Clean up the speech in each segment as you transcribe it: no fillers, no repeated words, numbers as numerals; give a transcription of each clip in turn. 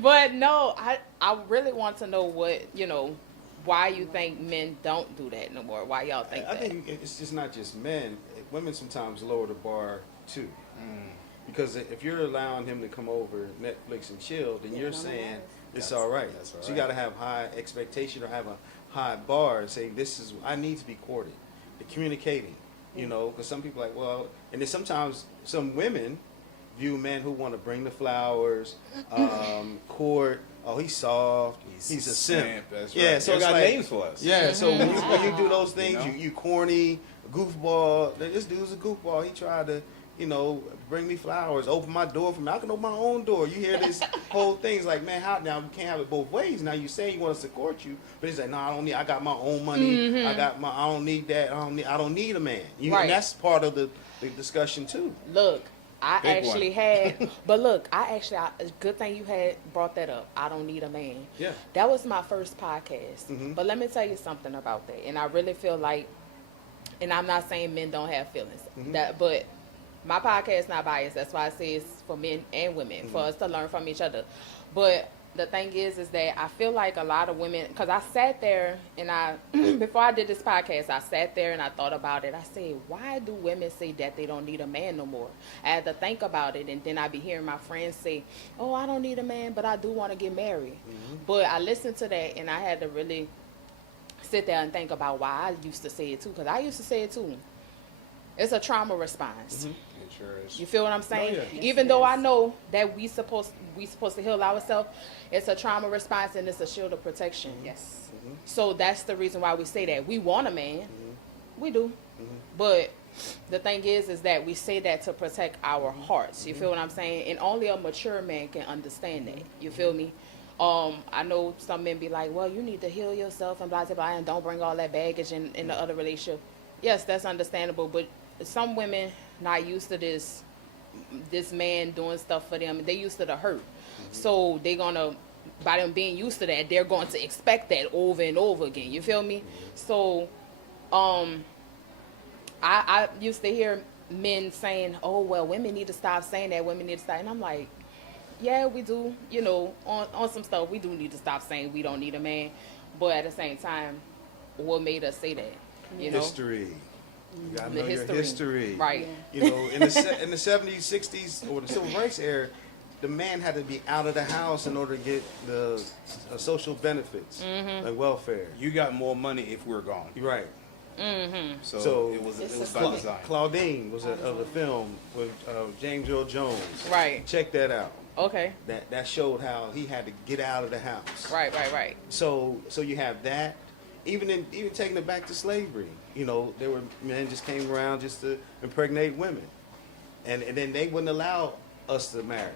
But no, I really want to know what, why you think men don't do that no more. Why y'all think I that? think it's just not just men. Women sometimes lower the bar too. Because if you're allowing him to come over, Netflix and chill, then you're saying it's all right. That's all So you right. got to have high expectation or have a high bar and say, this is, I need to be courted. The communicating, because some people are like, well, and then sometimes some women view men who want to bring the flowers, court, oh, he's soft, he's a simp. That's Yeah, right. so You it's got like, names for us. yeah, so when you do those things, You know? you corny, goofball. This dude's a goofball. He tried to, bring me flowers, open my door for me. I can open my own door. You hear this whole thing. It's like, man, how now you can't have it both ways. Now you say you want to support you, but he's like, no, I don't need. I got my own money. I don't need that. I don't need a man. Right. And that's part of the discussion too. Look, I Big actually one. had, but look, good thing you had brought that up. I don't need a man. Yeah. That was my first podcast. Mhm. But let me tell you something about that. And I really feel like, and I'm not saying men don't have feelings, but my podcast is not biased. That's why I say it's for men and women, for us to learn from each other. But the thing is that I feel like a lot of women, because I sat there and before I did this podcast, I sat there and I thought about it. I said, why do women say that they don't need a man no more? I had to think about it, and then I be hearing my friends say, oh, I don't need a man, but I do want to get married. But I listened to that, and I had to really sit there and think about why I used to say it too, because I used to say it too. It's a trauma response. It sure is. You feel what I'm saying? Oh, yeah. Even though I know that we supposed to heal ourselves, it's a trauma response and it's a shield of protection. Yes. So that's the reason why we say that. We want a man. We do. But the thing is that we say that to protect our hearts. You feel what I'm saying? And only a mature man can understand that. You feel me? I know some men be like, well, you need to heal yourself and blah, blah, blah, and don't bring all that baggage in the other relationship. Yes, that's understandable, but some women not used to this man doing stuff for them. They used to the hurt. So they gonna, by them being used to that, they're going to expect that over and over again. You feel me? So I used to hear men saying, oh, well, women need to stop saying that. Women need to stop. And I'm like, yeah, we do. On some stuff, we do need to stop saying we don't need a man. But at the same time, what made us say that? History. You gotta The know your history. Right. In the 70s, 60s, or the civil rights era, the man had to be out of the house in order to get the social benefits, like welfare. You got more money if we're gone. You're right. So it was by design. Claudine was of the film with James Earl Jones. Right. Check that out. Okay. That showed how he had to get out of the house. Right. So you have that. Even taking it back to slavery, there were men just came around just to impregnate women, and then they wouldn't allow us to marry.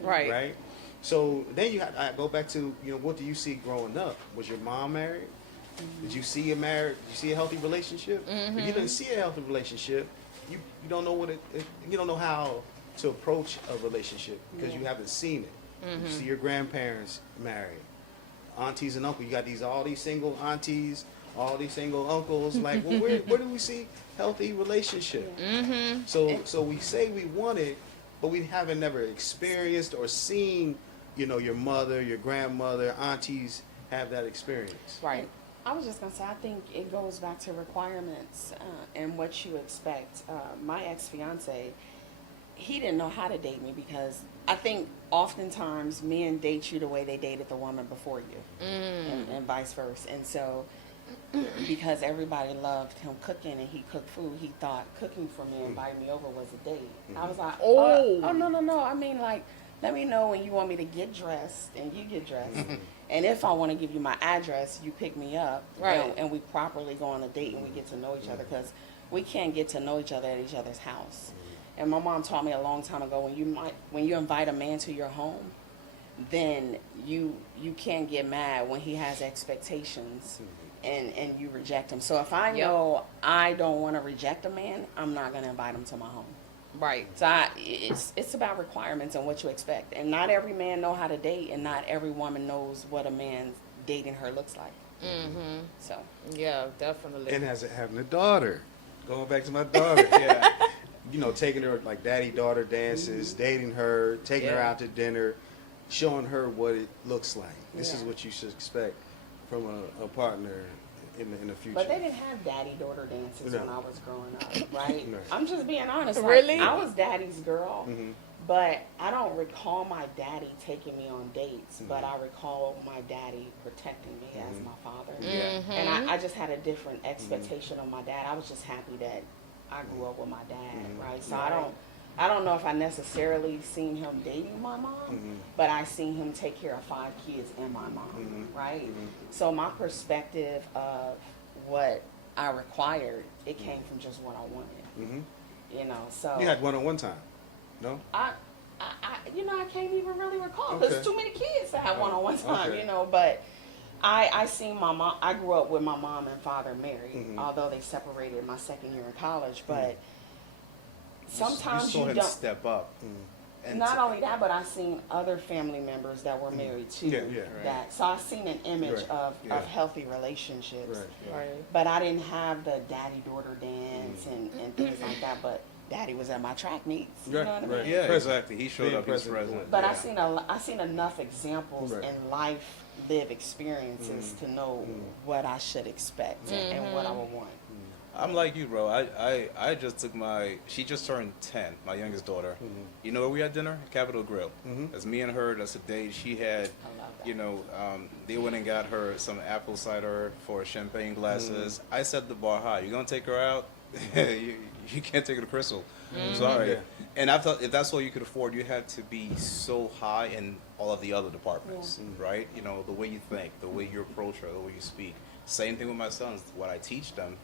Right. So then I go back to what do you see growing up? Was your mom married? Did you see a marriage? Did you see a healthy relationship? If you didn't see a healthy relationship, you don't know you don't know how to approach a relationship because you haven't seen it. You see your grandparents married, aunties and uncles. You got all these single aunties, all these single uncles. Like, well, where do we see healthy relationship? So we say we want it, but we haven't never experienced or seen, your mother, your grandmother, aunties have that experience. Right. I was just going to say, I think it goes back to requirements and what you expect. My ex-fiance, he didn't know how to date me because I think oftentimes men date you the way they dated the woman before you and vice versa. And so because everybody loved him cooking and he cooked food, he thought cooking for me and inviting me over was a date. I was like, oh, no. I mean, like, let me know when you want me to get dressed and you get dressed. And if I want to give you my address, you pick me up. Right. And we properly go on a date and we get to know each other because we can't get to know each other at each other's house. And my mom taught me a long time ago, when you invite a man to your home, then you can't get mad when he has expectations and you reject him. So if I know I don't want to reject a man, I'm not going to invite him to my home. Right. So it's about requirements and what you expect. And not every man know how to date, and not every woman knows what a man dating her looks like. So Yeah, definitely. And having a daughter, going back to my daughter, yeah, taking her like daddy-daughter dances, dating her, taking her out to dinner, showing her what it looks like. This is Yeah. what you should expect from a partner in the future. But they didn't have daddy-daughter dances No. when I was growing up, right? No. I'm just being honest. Like, Really? I was daddy's girl, Mhm. but I don't recall my daddy taking me on dates, Mm-hmm. but I recall my daddy protecting me as my father. Yeah. And I just had a different expectation of my dad. I was just happy that I grew up with my dad, right? So I don't know if I necessarily seen him dating my mom, but I seen him take care of 5 kids and my mom, right? So my perspective of what I required, it came from just what I wanted, you know. So You had one-on-one time, no? I can't even really recall because Okay. too many kids to have one-on-one time, Okay. you know. But I seen my mom. I grew up with my mom and father married, although they separated my second year in college. But sometimes you saw you him don't. step up. And Not only that, but I seen other family members that were married too. Yeah, yeah. That so I seen an image Right. of Yeah. healthy relationships. Right. Right. But I didn't have the daddy-daughter dance and things like that. But daddy was at my track meets. You Right, know what I right. mean? Yeah, Present. exactly. He showed Being up. He was present. present. But yeah. I seen enough examples Right. in life, live experiences to know what I should expect and what I would want. I'm like you, bro. I just took she just turned 10, my youngest daughter. You know where we had dinner? Capitol Grill. That's me and her. That's the date she had. I love that. You know, they went and got her some apple cider for champagne glasses. I set the bar high. You gonna take her out? you can't take her to Crystal. I'm sorry. Yeah. And I thought if that's all you could afford, you had to be so high in all of the other departments, right? You know, the way you think, the way you approach her, the way you speak. Same thing with my sons. What I teach them,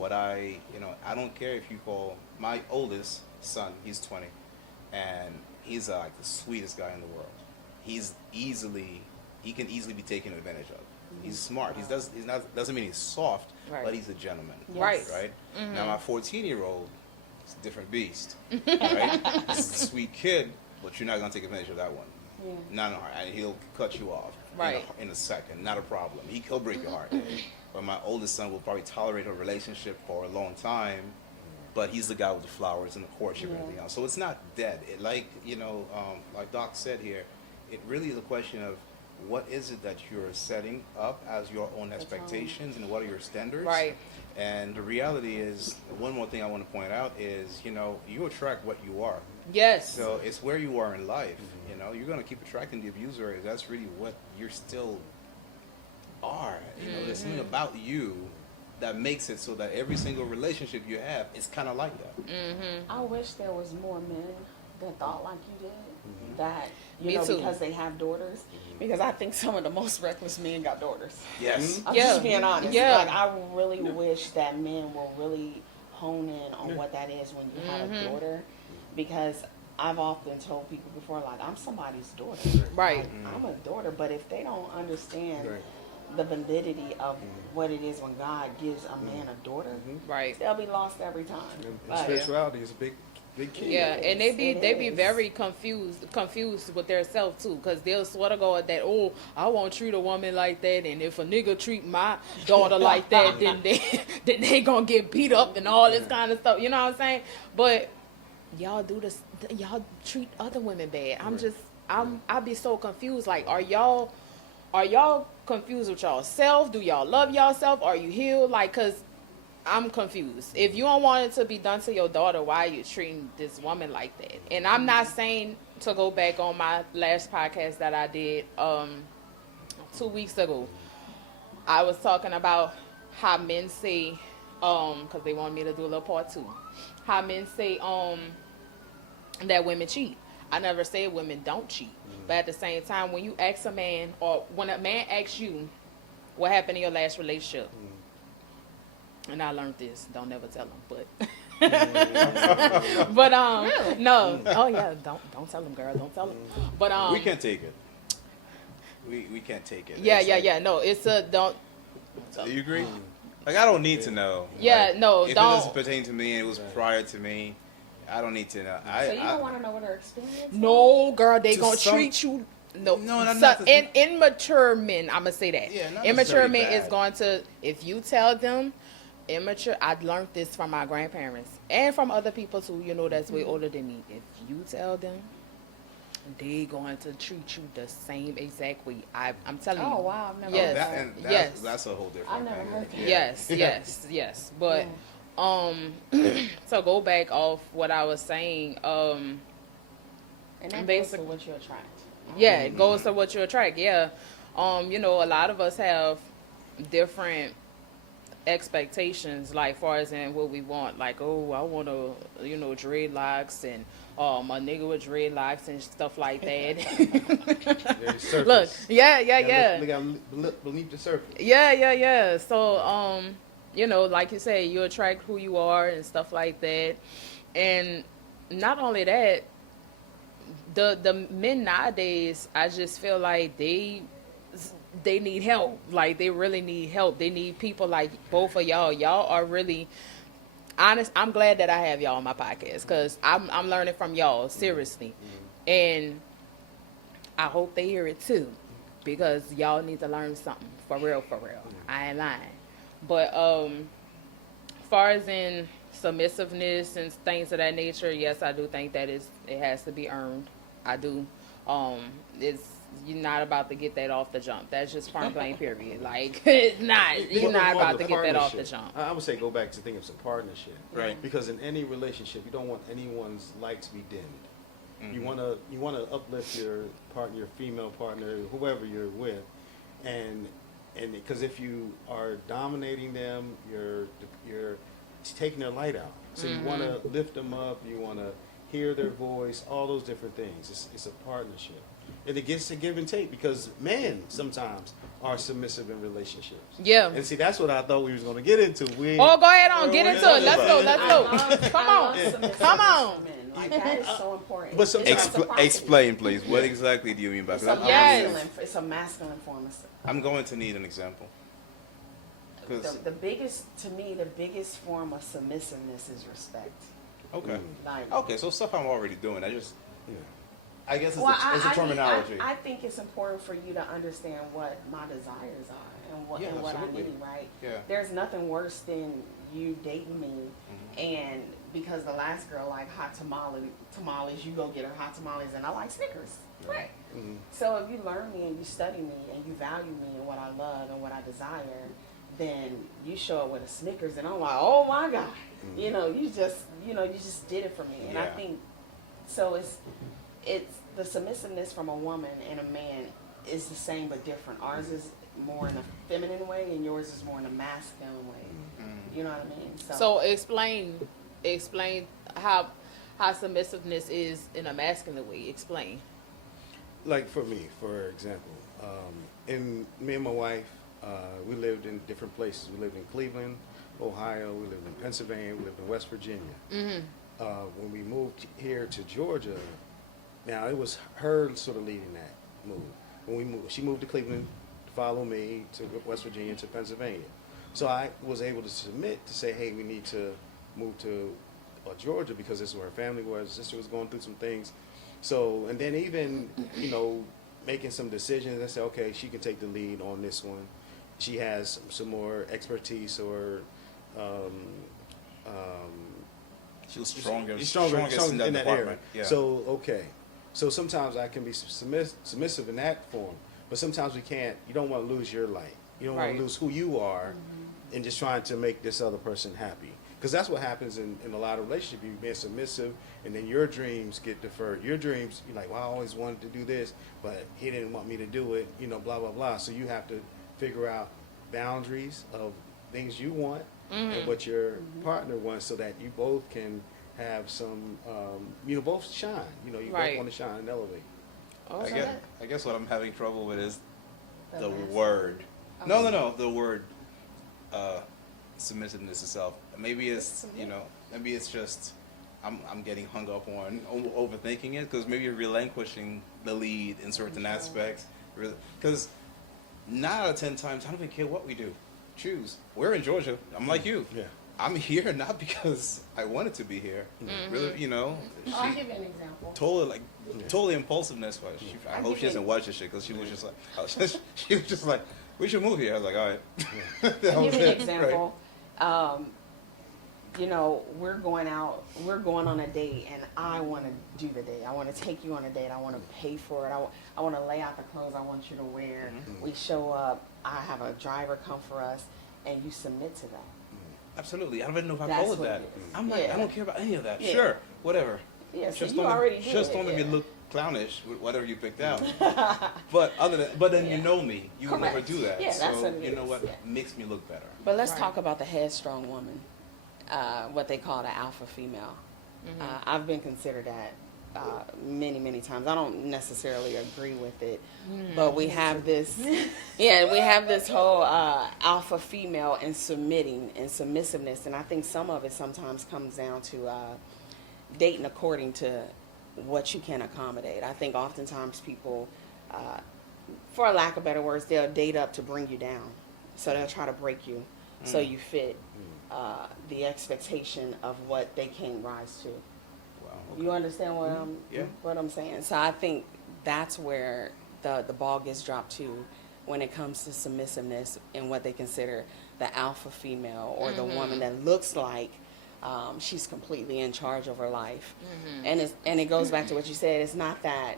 I don't care if you call my oldest son, he's 20, and he's like the sweetest guy in the world. He can easily be taken advantage of. He's smart. Doesn't mean he's soft, Right. but he's a gentleman. Right. Right. Now my 14-year-old, it's a different beast. Right. He's a sweet kid, but you're not gonna take advantage of that one. Yeah. Not in a heart. And he'll cut you off. Right. In a second. Not a problem. He'll break your heart. But my oldest son will probably tolerate a relationship for a long time. But he's the guy with the flowers and the courtship and everything else. So it's not dead. Like Doc said here, it really is a question of what is it that you're setting up as your own expectations and what are your standards. Right. And the reality is, one more thing I want to point out is, you attract what you are. Yes. So it's where you are in life. You're going to keep attracting the abuser if that's really what you're still are. There's something about you that makes it so that every single relationship you have is kind of like that. I wish there was more men that thought like you did. That Me too. because they have daughters. Because I think some of the most reckless men got daughters. Yes. I'm Yeah. just being honest. Yeah. Like I really wish that men will really hone in on what that is when you have a daughter, because I've often told people before, like, I'm somebody's daughter. Right. Like, I'm a daughter, but if they don't understand Right. the validity of what it is when God gives a man a daughter, Right. they'll be lost every time. And But- spirituality is a big key. Yeah, and they It be is. very confused with their self too, because they'll swear to God that, oh, I won't treat a woman like that, and if a nigga treat my daughter like that, then they gonna get beat up and all this kind of stuff. You know what I'm saying? But y'all do this. Y'all treat other women bad. I'll be so confused. Like, are y'all confused with y'allself? Do y'all love y'allself? Are you healed? Like, cause I'm confused. If you don't want it to be done to your daughter, why are you treating this woman like that? And I'm not saying to go back on my last podcast that I did 2 weeks ago. I was talking about how men say, because they wanted me to do a little part 2, how men say that women cheat. I never said women don't cheat. But at the same time, when you ask a man, or when a man asks you, what happened in your last relationship? And I learned this. Don't never tell them, but no. Oh yeah, don't tell them, girl. Don't tell them. But we can't take it. We can't take it. Yeah, It's yeah, like- yeah. No, it's a don't. Do you agree? Like, I don't need to know. Yeah, Like, no, if don't. it doesn't pertain to me and it was prior to me, I don't need to know. So you don't want to know what her experience is? No, girl, they To gonna some- treat you. No, No, not- so, not to- immature men. I'm gonna say that. Yeah, not Immature necessarily men is bad. going to, if you tell them, immature. I learned this from my grandparents and from other people too. That's way older than me. If you tell them they going to treat you the same exact way. I'm telling you. Oh wow, I've never Yes. heard that. Yes. That's a whole different I've never thing. heard that. Yes, yes. But so go back off what I was saying. And that goes to what you attract. Yeah, it goes to what you attract. Yeah. You know, a lot of us have different expectations, like far as in what we want. Like, oh, I want to, you know, dreadlocks and a nigga with dreadlocks and stuff like that. Look, yeah. Look beneath the surface. Yeah. So, you know, like you say, you attract who you are and stuff like that. And not only that, the men nowadays, I just feel like they need help. Like, they really need help. They need people like both of y'all. Y'all are really honest. I'm glad that I have y'all on my podcast, because I'm learning from y'all, seriously. And I hope they hear it too, because y'all need to learn something for real. I ain't lying. But far as in submissiveness and things of that nature, yes, I do think that it has to be earned. I do. You're not about to get that off the jump. That's just point blank, period. Like, it's not. You're not about to get that off the jump. I would say go back to thinking of some partnership. Right. Because in any relationship, you don't want anyone's light to be dimmed. You wanna uplift your partner, your female partner, whoever you're with, and because if you are dominating them, you're taking their light out. So you want to lift them up. You want to hear their voice. All those different things. It's a partnership, and it gets to give and take, because men sometimes are submissive in relationships. Yeah. And see, that's what I thought we was going to get into. Oh, go ahead on. Get into it. Let's go. Come on. Like, that is so important. But sometimes- Explain, please. What exactly do you mean by It's a that? masculine. It's a masculine form of. I'm going to need an example. 'Cause- The biggest, to me, the biggest form of submissiveness is respect. okay. Like, Okay, so stuff I'm already doing. Yeah. I guess it's, well, it's a terminology. I think it's important for you to understand what my desires are and what Yeah, what I absolutely. need, right? Yeah. There's nothing worse than you dating me, and because the last girl liked hot tamales, you go get her hot tamales, and I like Snickers. Right. So if you learn me and you study me and you value me and what I love and what I desire, then you show up with a Snickers, and I'm like, oh my God, you just did it for me. And I Yeah. think so. It's the submissiveness from a woman and a man is the same but different. Ours is more in a feminine way, and yours is more in a masculine way. You know what I mean? So explain how submissiveness is in a masculine way. Explain. Like for me, for example, in me and my wife, we lived in different places. We lived in Cleveland, Ohio. We lived in Pennsylvania. We lived in West Virginia. When we moved here to Georgia, now it was her sort of leading that move. When we moved, she moved to Cleveland to follow me to West Virginia to Pennsylvania. So I was able to submit to say, hey, we need to move to Georgia, because this is where her family was. Her sister was going through some things. So, and then even, making some decisions, I said, okay, she can take the lead on this one. She has some more expertise, or She was stronger in that department. area. Yeah. So, okay. So sometimes I can be submissive in that form, but sometimes we can't. You don't want to lose your light. You don't want Right. to lose who you are in just trying to make this other person happy. Because that's what happens in a lot of relationships. You being submissive, and then your dreams get deferred. Your dreams, you're like, well, I always wanted to do this, but he didn't want me to do it, blah, blah, blah. So you have to figure out boundaries of things you want and what your partner wants, so that you both can have some, both shine. You Right. both want to shine and elevate. I guess what I'm having trouble with is the masculine. word. No, the word submissiveness itself. Maybe it's maybe it's just I'm getting hung up on overthinking it, because maybe you're relinquishing the lead in certain aspects. Because 9 out of 10 times, I don't even care what we do. Choose. We're in Georgia. I'm like you. Yeah. I'm here not because I wanted to be here. Really, I'll give you an example. Totally impulsiveness. But I hope she doesn't watch this shit, because she was just like, we should move here. I was like, all right. I'll give you an example. you know, we're going on a date, and I want to do the date. I want to take you on a date. I want to pay for it. I want to lay out the clothes I want you to wear. We show up. I have a driver come for us, and you submit to that. Absolutely. I don't even know if I That's followed what that. it is. I'm like, Yeah. I don't care about any of that. Yeah. Sure, whatever. Yeah, so Just you don't already did just it, don't make me yeah. look clownish with whatever you picked out. But then you know me. You would never Correct. do that. Yeah, so that's what it you know is, what yeah. makes me look better. But let's Right. talk about the headstrong woman, what they call the alpha female. I've been considered that many times. I don't necessarily agree with it, but we have this, we have this whole alpha female and submitting and submissiveness, and I think some of it sometimes comes down to dating according to what you can accommodate. I think oftentimes people, for a lack of better words, they'll date up to bring you down. So they'll try to break you so you fit the expectation of what they can't rise to. Wow. You understand what Yeah. I'm saying? So I think that's where the ball gets dropped to when it comes to submissiveness and what they consider the alpha female or the woman that looks like she's completely in charge of her life. And it goes back to what you said. It's not that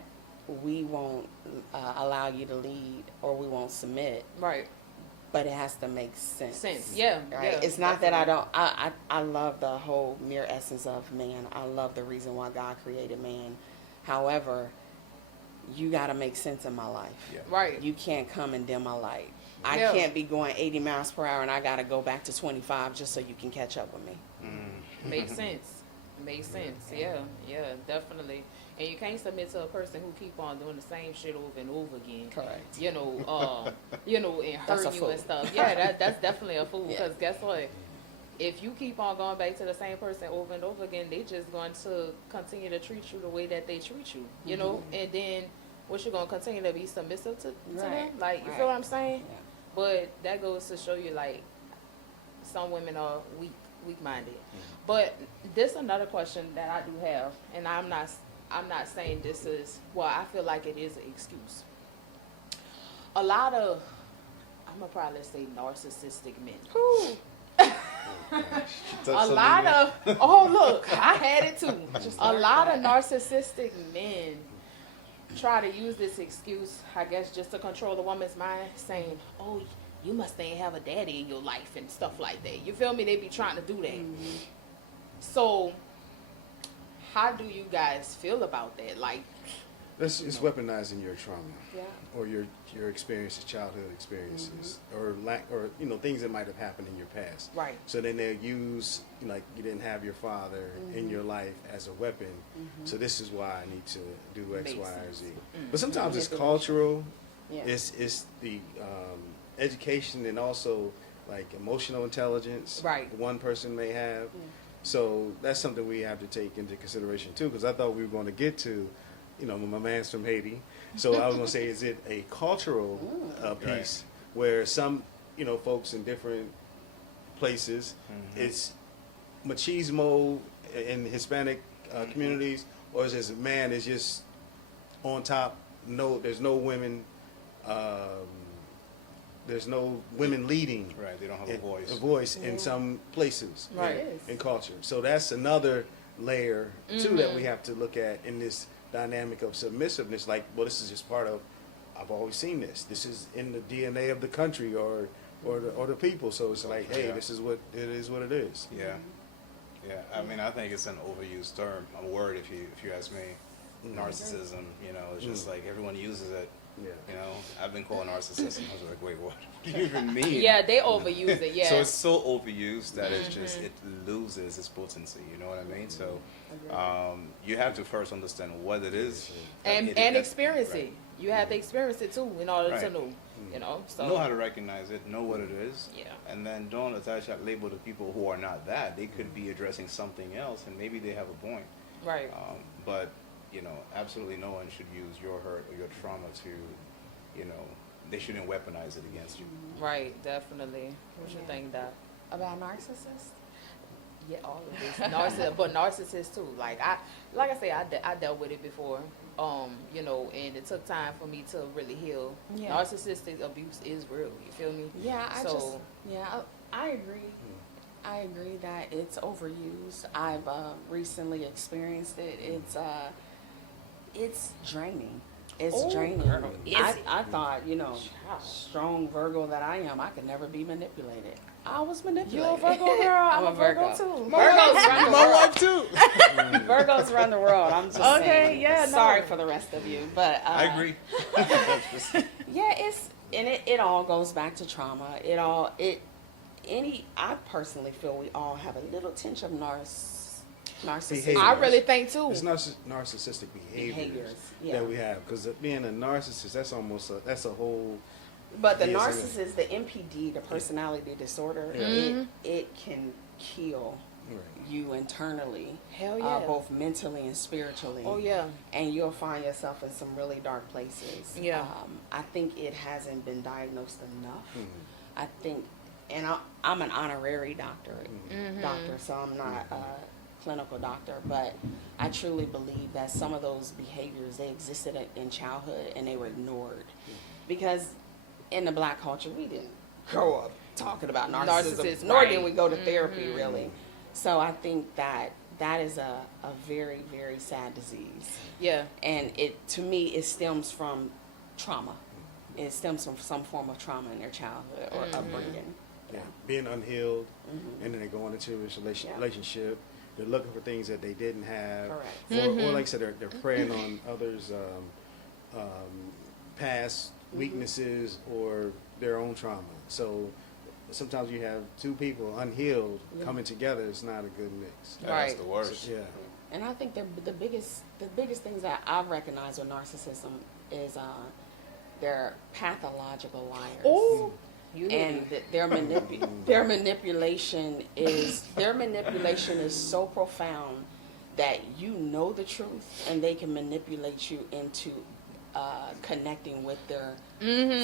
we won't allow you to lead or we won't submit, Right. but it has to make sense. Yeah. Right? Yeah, It's not that I love the whole mere essence of man. I love the reason why God created man. However, you got to make sense in my life. Yeah. Right. You can't come and dim my light. I Yeah. can't be going 80 miles per hour and I got to go back to 25 just so you can catch up with me. Makes sense. Makes sense. Yeah. Yeah. Definitely. And you can't submit to a person who keep on doing the same shit over and over again. Correct. You know, and That's a hurting you fool. and stuff. Yeah, that's definitely a fool. Yeah. Because guess what? If you keep on going back to the same person over and over again, they just going to continue to treat you the way that they treat you. You know, and then what you gonna continue to be submissive to them? Right. Like, you Right. feel what I'm saying? Yeah. But that goes to show you, like, some women are weak-minded. But this another question that I do have, and I'm not saying this is, well, I feel like it is an excuse. A lot of, I'm gonna probably say narcissistic men. A lot of, oh look, I had it too. A lot of narcissistic men try to use this excuse, I guess, just to control a woman's mind, saying, oh, you must ain't have a daddy in your life and stuff like that. You feel me? They be trying to do that. So, how do you guys feel about that? Like, It's weaponizing your trauma Yeah. or your experiences, childhood experiences, or things that might have happened in your past. right. So then they'll use, like, you didn't have your father in your life as a weapon. So this is why I need to do X, Makes Y, or sense. Z. But sometimes it's Manipulation. cultural. Yeah. It's the education and also like emotional intelligence. Right. One person may have. So that's something we have to take into consideration too. Because I thought we were going to get to, my man's from Haiti. So I was going to say, is it a cultural piece where some, folks in different places, it's machismo in Hispanic communities, or is this man is just on top? No, there's no women. There's no women leading. Right, they don't have a voice. A voice in some places Right. in culture. So that's another layer too that we have to look at in this dynamic of submissiveness. Like, well, this is just part of. I've always seen this. This is in the DNA of the country or the people. So it's like, hey, Yeah. this is what it is. What it is. Yeah, yeah. I mean, I think it's an overused term, a word. If you ask me, narcissism. It's just like everyone uses it. Yeah. I've been called narcissism. I was like, wait, what do you even mean? Yeah, they overuse it. Yeah. So it's so overused that it's just it loses its potency. You know what I mean? So you have to first understand what it is and experience right. it. You have to experience it too in order to Right. know. So Know how to recognize it, know what it is, Yeah. and then don't attach that label to people who are not that. They could be addressing something else, and maybe they have a point. right. But absolutely no one should use your hurt or your trauma to, they shouldn't weaponize it against you. Right, definitely. What you think, Doc? About narcissists? Yeah, all of this. But narcissists too. Like I say, I dealt with it before. And it took time for me to really heal. Yeah. Narcissistic abuse is real. You feel me? Yeah, I agree. I agree that it's overused. I've recently experienced it. It's draining. It's Oh, draining. girl, I thought, strong Virgo that I am, I could never be manipulated. I was manipulated. You a Virgo girl? I'm a Virgo too. Virgos run the My world. wife too. Virgos run the world. I'm just Okay, saying. yeah, no. Sorry for the rest of you, but I agree. yeah, it all goes back to trauma. I personally feel we all have a little tinge of narcissism. Behavior. I really think too. It's narcissistic behaviors yeah. that we have, because being a narcissist, that's a whole. But the Yes, I narcissist, the NPD, the personality disorder, it can kill Right. you internally, Hell yeah. both mentally and spiritually. Oh yeah. And you'll find yourself in some really dark places. Yeah. I think it hasn't been diagnosed enough. Mhm. I think, and I'm an honorary doctor, so I'm not a clinical doctor, but I truly believe that some of those behaviors, they existed in childhood and they were ignored. Because in the Black culture, we didn't grow up talking about narcissism, nor right. did we go to therapy, really. So I think that is a very, very sad disease. Yeah. And to me, it stems from trauma. It stems from some form of trauma in their childhood or upbringing. Yeah, being unhealed, and then they go into a relationship. They're looking for things that they didn't have, Correct. or like I said, they're preying on others' past weaknesses or their own trauma. So sometimes you have two people unhealed coming together. It's not a good mix. That's Right. the worst. Yeah. And I think the biggest things that I've recognized with narcissism is they're pathological liars. Oh. You And their manipulation is so profound that you know the truth and they can manipulate you into connecting with their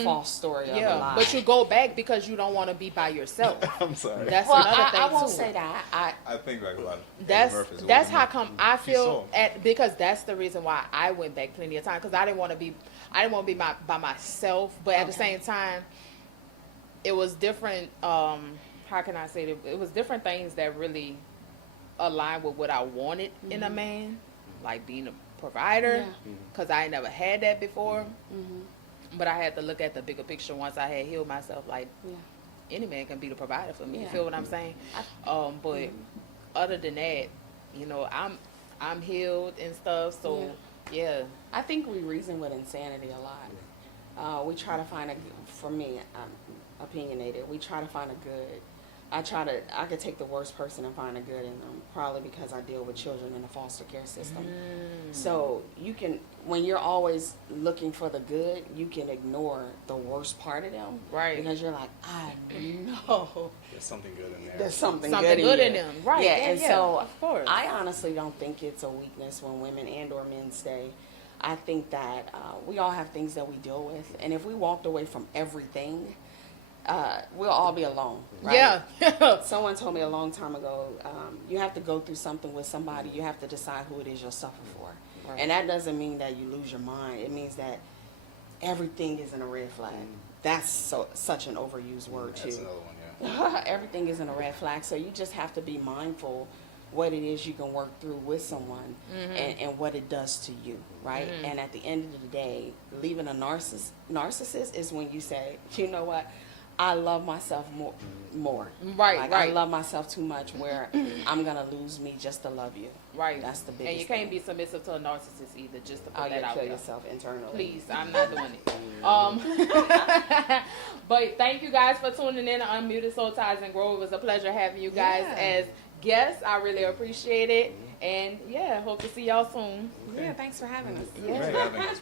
false story of a lie. But you go back because you don't want to be by yourself. I'm sorry. That's well, another thing I won't too. say that. I think like a lot of That's Murphy's how come I feel saw. because that's the reason why I went back plenty of times, because I didn't want to be by myself, but at the same time it was different. How can I say it? It was different things that really aligned with what I wanted in a man, like being a provider, because I ain't never had that before. But I had to look at the bigger picture once I had healed myself. Like any man can be the provider for me. You Yeah. feel what I'm saying? But other than that, I'm healed and stuff. So yeah. I think we reason with insanity a lot. We try to find for me, I'm opinionated. We try to find a good. I could take the worst person and find a good in them, probably because I deal with children in the foster care system. So when you're always looking for the good, you can ignore the worst part of them. Right. Because you're like, I know There's something good in there. there's something Something good you. in them. Right. Yeah, and so of course. I honestly don't think it's a weakness when women and or men stay. I think that we all have things that we deal with, and if we walked away from everything, we'll all be alone, right? Yeah. Someone told me a long time ago, you have to go through something with somebody. You have to decide who it is you'll suffer for. Right. And that doesn't mean that you lose your mind. It means that everything isn't a red flag. That's such an overused word, That's too. another one, yeah. Everything isn't a red flag. So you just have to be mindful what it is you can work through with someone and what it does to you, right? And at the end of the day, leaving a narcissist is when you say, you know what? I love myself more. Right, like, right. I love myself too much where I'm going to lose me just to love you. Right. That's the biggest And you can't thing. be submissive to a narcissist either, just to put Oh, that you out kill there. yourself internally. Please, I'm not doing it. But thank you guys for tuning in to Unmuted Soul Ties and Growth. It was a pleasure having you guys as guests. I really appreciate it. And yeah, hope to see y'all soon. Yeah, thanks for having us. Thanks for having us.